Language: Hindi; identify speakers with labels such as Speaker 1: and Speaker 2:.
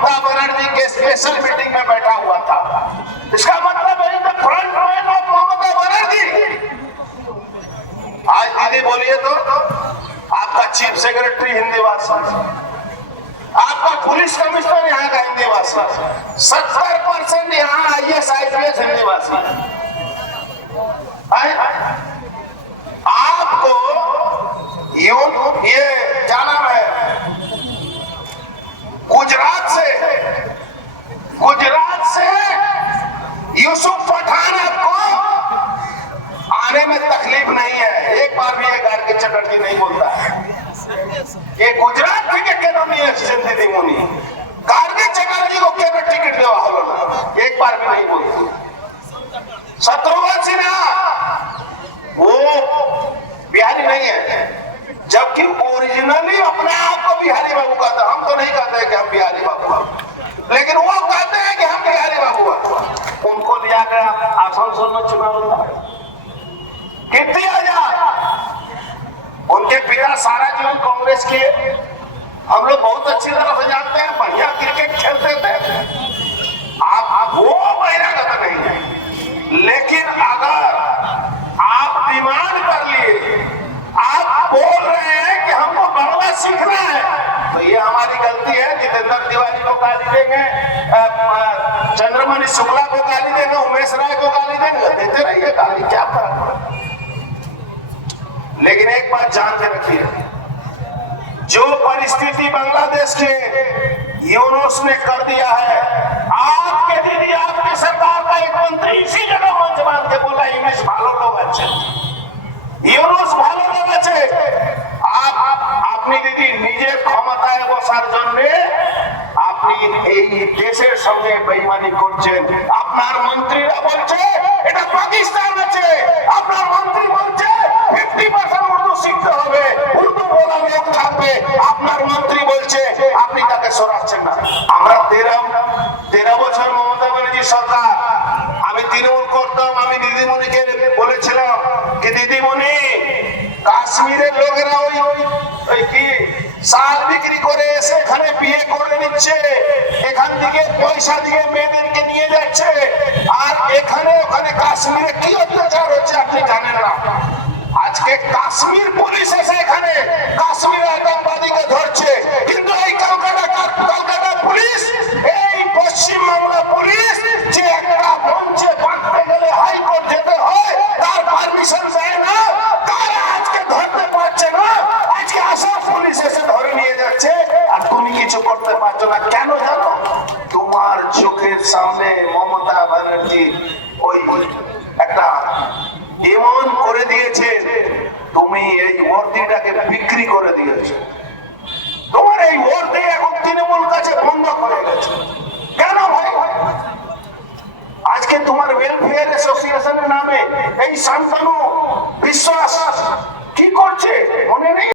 Speaker 1: ममता बनर्जी के स्पेशल मीटिंग में बैठा हुआ था। इसका मतलब है the front man of Mamata Banerjee आज दीदी बोलिए तो आपका चीफ सेक्रेटरी हिंदी भाषा। आपका पुलिस कमिश्नर यहाँ का हिंदी भाषा। सत्तर परसेंट यहाँ I S I P S Hindi भाषा आपको यूँ ये क्या नाम है गुजरात से गुजरात से यूसुफ पठान आपको आने में तकलीफ़ नहीं है। एक बार भी ये गार के चटर्जी नहीं बोलता। है ये गुजरात के केनोनी सिंधी चटर्जी को केवल टिकट देवा एक बार भी नहीं बोलती। शत्रुघ्न सिन्हा, वो बिहारी नहीं है। जबकि ओरिजिनली अपने आप को बिहारी बाबू हम तो नहीं कहते कि हम बिहारी बाबू लेकिन वो कहते हैं कि हम बिहारी बाबू। उनको लिया गया आसनसोल में चुनाव कितनी हज़ार उनके पिता सारा जीवन कांग्रेस के हम लोग बहुत अच्छी तरह से जानते हैं बढ़िया क्रिकेट खेलते थे। आप, वो बहिरागत नहीं है। लेकिन अगर आप डिमांड कर लिए आप बोल रहे हैं कि हमको बांग्ला सीखना है तो ये हमारी गलती है जितेंद्र तिवारी को गाली देंगे अ, अ, चंद्रमणि शुक्ला को गाली देंगे उमेश राय को गाली देंगे देते रहिए गाली क्या फर्क पड़ता है? लेकिन एक बात जान के रखिए जो परिस्थिति बांग्लादेश के यूनुस ने कर दिया है आपके दीदी आपकी सरकार का एक मंत्री इसी जगह मंच बांध के बोला इंग्लिश ভালো লোক আছে ইউনুস ভালো লোক আছে আপ আপনি দিদি নিজের ক্ষমতায় বসার জন্য আপনি এই দেশের সঙ্গে বেইমানি করছেন। আপনার মন্ত্রীরা বলছে, এটা পাকিস্তান আছে। আপনার মন্ত্রী বলছে ফিফটি পার্সেন্ট উর্দু শিখতে হবে। উর্দু বলা লোক থাকবে। আপনার মন্ত্রী বলছে, আপনি তাকে সরাচ্ছেন না। আমরা তেরো তেরো বছর মমতা ব্যানার্জি সরকার। আমি তৃণমূল করতাম, আমি দিদিমণিকে বলেছিলাম কি দিদিমণি, কাশ্মীরের লোকেরা ওই ওই কি শাল বিক্রি করে এসে এখানে বিয়ে করে নিচ্ছে। এখান থেকে পয়সা দিয়ে মেয়েদেরকে নিয়ে যাচ্ছে। আর এখানে, ওখানে কাশ্মীরে কি অত্যাচার হচ্ছে আপনি জানেন না। আজকে কাশ্মীর পুলিশ এসে এখানে করতে পারছ না কেন জানো? তোমার চোখের সামনে মমতা ব্যানার্জি ওই একটা এমন করে দিয়েছে, তুমি এই ওয়ার্দিটাকে বিক্রি করে দিয়েছ। তোমার এই ওয়ার্দি এখন তৃণমূল কাছে বন্ধ হয়ে গেছে। কেন ভাই? আজকে তোমার ওয়েলফেয়ার অ্যাসোসিয়েশনের নামে এই শান্তনু বিশ্বাস কি করছে? মনে নেই?